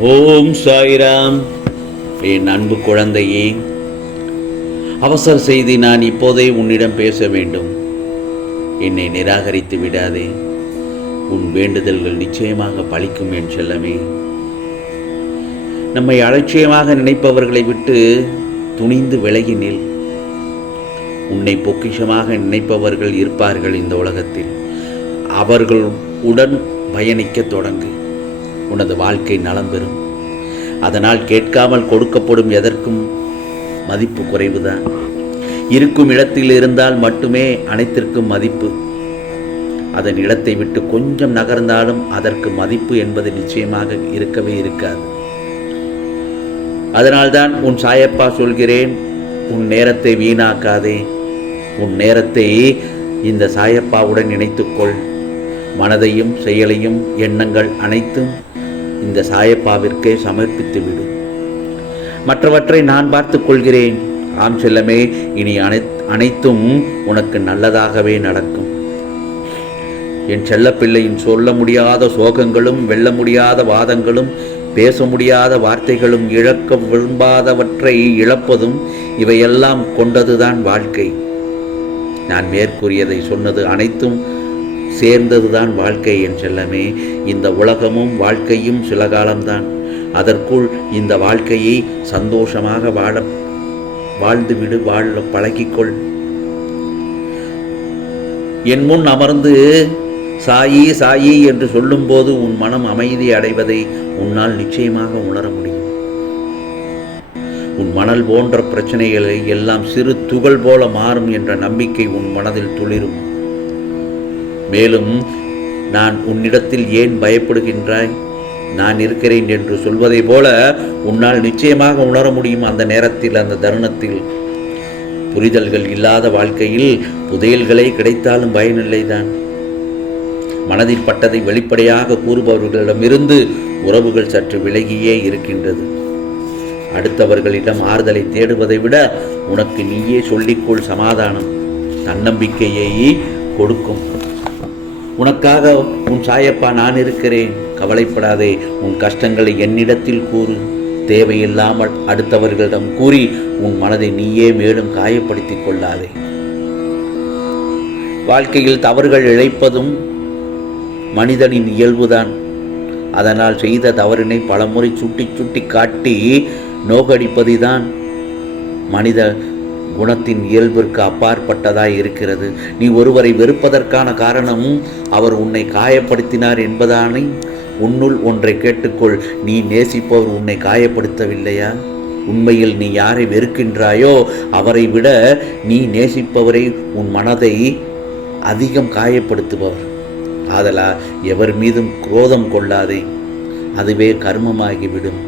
ஓம் சாய்ராம். என் அன்பு குழந்தையே, அவசர செய்தி நான் இப்போதே உன்னிடம் பேச வேண்டும். என்னை நிராகரித்து விடாதே. உன் வேண்டுதல்கள் நிச்சயமாக பலிக்கும் என் செல்லமே. நம்மை அலட்சியமாக நினைப்பவர்களை விட்டு துணிந்து விலகி நில். உன்னை பொக்கிஷமாக நினைப்பவர்கள் இருப்பார்கள் இந்த உலகத்தில். அவர்களுடன் பயணிக்க தொடங்கு. உனது வாழ்க்கை நலம் பெறும். அதனால் கேட்காமல் கொடுக்கப்படும் எதற்கும் மதிப்பு குறைவுதான். இருக்கும் இடத்தில் இருந்தால் மட்டுமே அனைத்திற்கும் மதிப்பு. அதன் இடத்தை விட்டு கொஞ்சம் நகர்ந்தாலும் அதற்கு மதிப்பு என்பது நிச்சயமாக இருக்கவே இருக்காது. அதனால்தான் உன் சாயப்பா சொல்கிறேன், உன் நேரத்தை வீணாக்காதே. உன் நேரத்தை இந்த சாயப்பாவுடன் இணைத்துக்கொள். மனதையும் செயலையும் எண்ணங்கள் அனைத்தும் இந்த சாயப்பாவிற்கே சமர்ப்பித்து விடும். மற்றவற்றை நான் பார்த்துக் கொள்கிறேன். ஆம் செல்லமே, இனி அனைத்தும் உனக்கு நல்லதாகவே நடக்கும். என் செல்லப்பிள்ளையின் சொல்ல முடியாத சோகங்களும், வெல்ல முடியாத வாதங்களும், பேச முடியாத வார்த்தைகளும், இழக்க விரும்பாதவற்றை இழப்பதும், இவையெல்லாம் கொண்டதுதான் வாழ்க்கை. நான் மேற்கூறியதை சொன்னது அனைத்தும் சேர்ந்ததுதான் வாழ்க்கை என் செல்லமே. இந்த உலகமும் வாழ்க்கையும் சில காலம்தான். அதற்குள் இந்த வாழ்க்கையை சந்தோஷமாக வாழ்ந்துவிடு. வாழ பழகிக்கொள். என் முன் அமர்ந்து சாயி சாயி என்று சொல்லும்போது உன் மனம் அமைதி அடைவதை உன்னால் நிச்சயமாக உணர முடியும். உன் மணல் போன்ற பிரச்சனைகளை எல்லாம் சிறு துகள் போல மாறும் என்ற நம்பிக்கை உன் மனதில் துளிரும். மேலும் நான் உன்னிடத்தில் ஏன் பயப்படுகின்றாய், நான் இருக்கிறேன் என்று சொல்வதை போல உன்னால் நிச்சயமாக உணர முடியும். அந்த நேரத்தில், அந்த தருணத்தில். புரிதல்கள் இல்லாத வாழ்க்கையில் புதையல்களே கிடைத்தாலும் பயனில்லைதான். மனதில் பட்டதை வெளிப்படையாக கூறுபவர்களிடமிருந்து உறவுகள் சற்று விலகியே இருக்கின்றது. அடுத்தவர்களிடம் ஆறுதலை தேடுவதை விட உனக்கு நீயே சொல்லிக்கொள். சமாதானம் தன்னம்பிக்கையை கொடுக்கும். உனக்காக உன் சாயப்பா நான் இருக்கிறேன். கவலைப்படாதே. உன் கஷ்டங்களை என்னிடத்தில் கூறு. தேவையில்லாமல் அடுத்தவர்களிடம் கூறி உன் மனதை நீயே மேலும் காயப்படுத்திக் கொள்ளாதே. வாழ்க்கையில் தவறுகள் இழைப்பதும் மனிதனின் இயல்புதான். அதனால் செய்த தவறினை பலமுறை சுட்டி சுட்டி காட்டி நோகடிப்பதுதான் மனித குணத்தின் இயல்பிற்கு அப்பாற்பட்டதாய் இருக்கிறது. நீ ஒருவரை வெறுப்பதற்கான காரணம் அவர் உன்னை காயப்படுத்தினார் என்பதானே. உன்னுள் ஒன்றை கேட்டுக்கொள். நீ நேசிப்பவர் உன்னை காயப்படுத்தவில்லையா? உண்மையில் நீ யாரை வெறுக்கின்றாயோ அவரை விட நீ நேசிப்பவரை உன் மனதை அதிகம் காயப்படுத்துபவர். ஆதலால் எவர் மீதும் குரோதம் கொள்ளாதே. அதுவே கர்மமாகிவிடும்.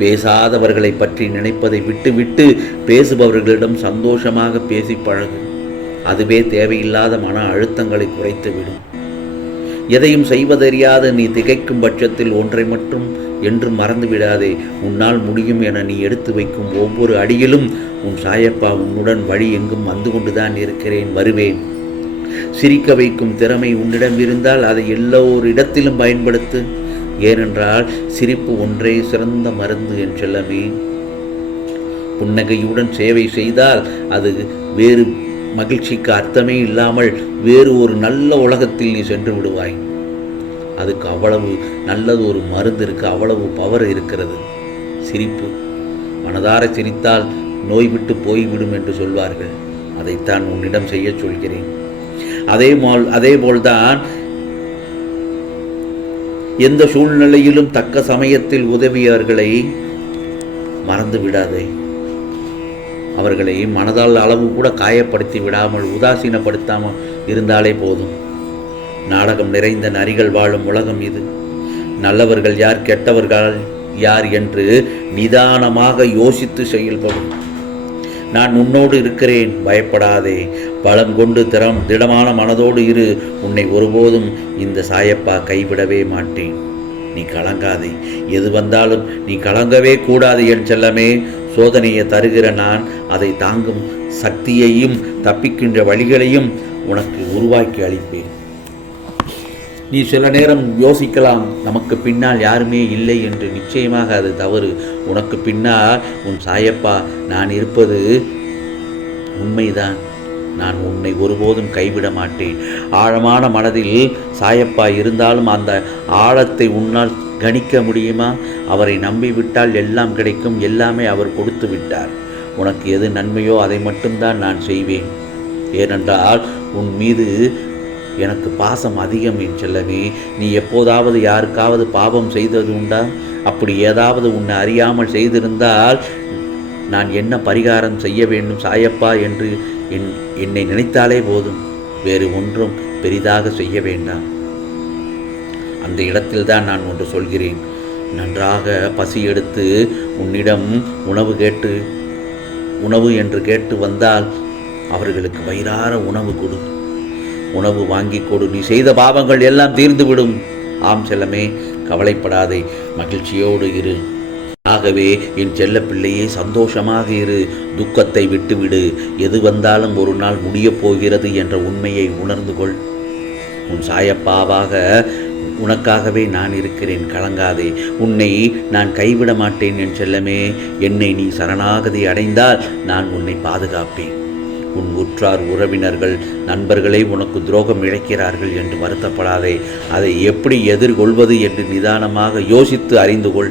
பேசாதவர்களை பற்றி நினைப்பதை விட்டு பேசுபவர்களிடம் சந்தோஷமாக பேசி பழகு. அதுவே தேவையில்லாத மன அழுத்தங்களை குறைத்துவிடும். எதையும் செய்வதறியாத நீ திகைக்கும் பட்சத்தில் ஒன்றை மட்டும் என்றும் மறந்து விடாதே. உன்னால் முடியும் என நீ எடுத்து வைக்கும் ஒவ்வொரு அடியிலும் உன் சாயப்பா உன்னுடன் வழி எங்கும் வந்து கொண்டுதான் இருக்கிறேன், வருவேன். சிரிக்க வைக்கும் திறமை உன்னிடம் இருந்தால் அதை எல்லோரிடத்திலும் பயன்படுத்து. ஏனென்றால் சிரிப்பு ஒன்றே சிறந்த மருந்து என் செல்லமே. புன்னகையுடன் சேவை செய்தால் அது வேறு மகிழ்ச்சிக்கு அர்த்தமே இல்லாமல் வேறு ஒரு நல்ல உலகத்தில் நீ சென்று விடுவாய். அதுக்கு அவ்வளவு நல்லது ஒரு மருந்து இருக்கு, அவ்வளவு பவர் இருக்கிறது. சிரிப்பு. மனதார சிரித்தால் நோய் விட்டு போய்விடும் என்று சொல்வார்கள். அதைத்தான் உன்னிடம் செய்ய சொல்கிறேன். அதேபோல்தான் எந்த சூழ்நிலையிலும் தக்க சமயத்தில் உதவியவர்களை மறந்து விடாதே. அவர்களை மனதால் அளவு கூட காயப்படுத்தி விடாமல், உதாசீனப்படுத்தாமல் இருந்தாலே போதும். நாடகம் நிறைந்த நரிகள் வாழும் உலகம் இது. நல்லவர்கள் யார், கெட்டவர்கள் யார் என்று நிதானமாக யோசித்து செயல்படும். நான் உன்னோடு இருக்கிறேன், பயப்படாதே. பலம் கொண்டு திடமான மனதோடு இரு. உன்னை ஒருபோதும் இந்த சாயப்பா கைவிடவே மாட்டேன். நீ கலங்காதே. எது வந்தாலும் நீ கலங்கவே கூடாது என் செல்லமே. சோதனையை தருகிற நான் அதை தாங்கும் சக்தியையும் தப்பிக்கின்ற வழிகளையும் உனக்கு உருவாக்கி அளிப்பேன். நீ சில நேரம் யோசிக்கலாம், நமக்கு பின்னால் யாருமே இல்லை என்று. நிச்சயமாக அது தவறு. உனக்கு பின்னால் உன் சாயப்பா நான் இருப்பது உண்மைதான். நான் உன்னை ஒருபோதும் கைவிட மாட்டேன். ஆழமான மனதில் சாயப்பா இருந்தாலும் அந்த ஆழத்தை உன்னால் கணிக்க முடியுமா? அவரை நம்பிவிட்டால் எல்லாம் கிடைக்கும். எல்லாமே அவர் கொடுத்து விட்டார். உனக்கு எது நன்மையோ அதை மட்டும்தான் நான் செய்வேன். ஏனென்றால் உன் மீது எனக்கு பாசம் அதிகம் என் செல்லமே. நீ எப்போதாவது யாருக்காவது பாவம் செய்தது உண்டா? அப்படி ஏதாவது உன்னை அறியாமல் செய்திருந்தால் நான் என்ன பரிகாரம் செய்ய வேண்டும் சாயப்பா என்று என்னை நினைத்தாலே போதும். வேறு ஒன்றும் பெரிதாக செய்ய வேண்டாம். அந்த இடத்தில்தான் நான் ஒன்று சொல்கிறேன். நன்றாக பசி எடுத்து உன்னிடம் உணவு என்று கேட்டு வந்தால் அவர்களுக்கு வயிறார உணவு கொடு. உணவு வாங்கி கொடு. நீ செய்த பாவங்கள் எல்லாம் தீர்ந்துவிடும். ஆம் செல்லமே, கவலைப்படாதே, மகிழ்ச்சியோடு இரு. ஆகவே என் செல்ல பிள்ளையே, சந்தோஷமாக இரு. துக்கத்தை விட்டுவிடு. எது வந்தாலும் ஒரு நாள் முடியப் போகிறது என்ற உண்மையை உணர்ந்து கொள். உன் சாயப்பாவாக உனக்காகவே நான் இருக்கிறேன். கலங்காதே. உன்னை நான் கைவிட மாட்டேன் என் செல்லமே. என்னை நீ சரணாகதி அடைந்தால் நான் உன்னை பாதுகாப்பேன். உன் உற்றார் உறவினர்கள் நண்பர்களே உனக்கு துரோகம் இழைக்கிறார்கள் என்று வருத்தப்படாதே. அதை எப்படி எதிர்கொள்வது என்று நிதானமாக யோசித்து அறிந்து கொள்.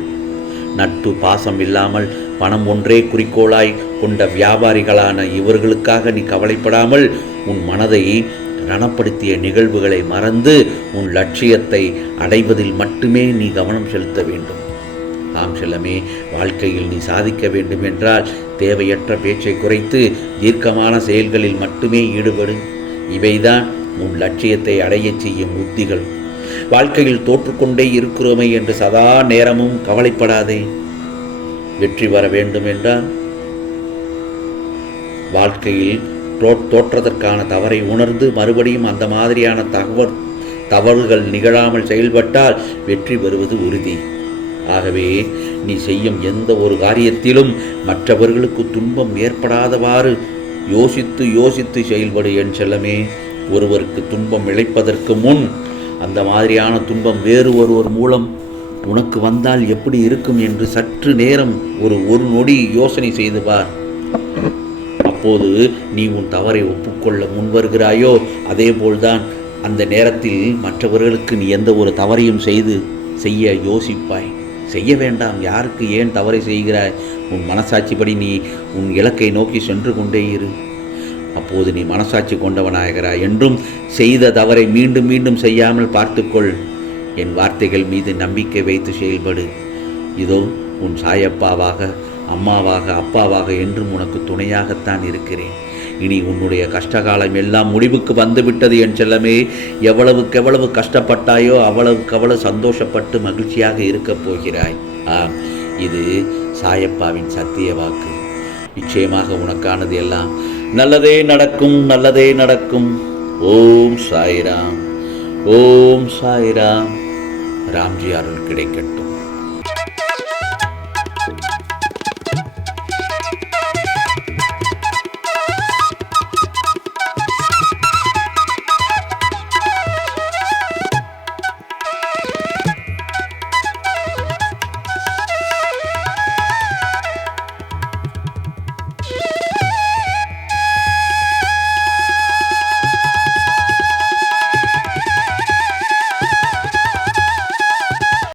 நட்பு பாசம் இல்லாமல் பணம் ஒன்றே குறிக்கோளாய் கொண்ட வியாபாரிகளான இவர்களுக்காக நீ கவலைப்படாமல் உன் மனதை ரணப்படுத்திய நிகழ்வுகளை மறந்து உன் லட்சியத்தை அடைவதில் மட்டுமே நீ கவனம் செலுத்த வேண்டும். ஆம் செல்லமே, வாழ்க்கையில் நீ சாதிக்க வேண்டும் என்றால் தேவையற்ற பேச்சை குறைத்து தீர்க்கமான செயல்களில் மட்டுமே ஈடுபடு. இவைதான் உன் லட்சியத்தை அடையச் செய்யும் உத்திகள். வாழ்க்கையில் தோற்றுக்கொண்டே இருக்கிறோமே என்று சதா நேரமும் கவலைப்படாதே. வெற்றி வர வேண்டும் என்றால் வாழ்க்கையில் தோற்றதற்கான தவறை உணர்ந்து மறுபடியும் அந்த மாதிரியான தவறுகள் நிகழாமல் செயல்பட்டால் வெற்றி பெறுவது உறுதி. ஆகவே நீ செய்யும் எந்த ஒரு காரியத்திலும் மற்றவர்களுக்கு துன்பம் ஏற்படாதவாறு யோசித்து செயல்படு என் செல்லமே. ஒருவருக்கு துன்பம் இழைப்பதற்கு முன் அந்த மாதிரியான துன்பம் வேறு ஒருவர் மூலம் உனக்கு வந்தால் எப்படி இருக்கும் என்று சற்று நேரம் ஒரு நொடி யோசனை செய்து பார். அப்போது நீ உன் தவறை ஒப்புக்கொள்ள முன்வருகிறாயோ அதேபோல்தான் அந்த நேரத்தில் மற்றவர்களுக்கு நீ எந்த ஒரு தவறையும் செய்ய யோசிப்பாய். செய்ய வேண்டாம். யாருக்கு ஏன் தவறை செய்கிறாய்? உன் மனசாட்சிப்படி நீ உன் இலக்கை நோக்கி சென்று கொண்டே இரு. அப்போது நீ மனசாட்சி கொண்டவனாகிறாய். என்றும் செய்த தவறை மீண்டும் மீண்டும் செய்யாமல் பார்த்துக்கொள். என் வார்த்தைகள் மீது நம்பிக்கை வைத்து செயல்படு. இதோ உன் சாயப்பாவாக, அம்மாவாக, அப்பாவாக என்றும் உனக்கு துணையாகத்தான் இருக்கிறேன். இனி உன்னுடைய கஷ்டகாலம் எல்லாம் முடிவுக்கு வந்துவிட்டது என் செல்லமே. எவ்வளவுக்கெவ்வளவு கஷ்டப்பட்டாயோ அவ்வளவுக்கவ்வளவு சந்தோஷப்பட்டு மகிழ்ச்சியாக இருக்கப் போகிறாய். இது சாயப்பாவின் சத்திய வாக்கு. நிச்சயமாக உனக்கானது எல்லாம் நல்லதே நடக்கும், நல்லதே நடக்கும். ஓம் சாய்ராம், ஓம் சாய்ராம். ராம்ஜி அருள் கிடைக்கட்டும்.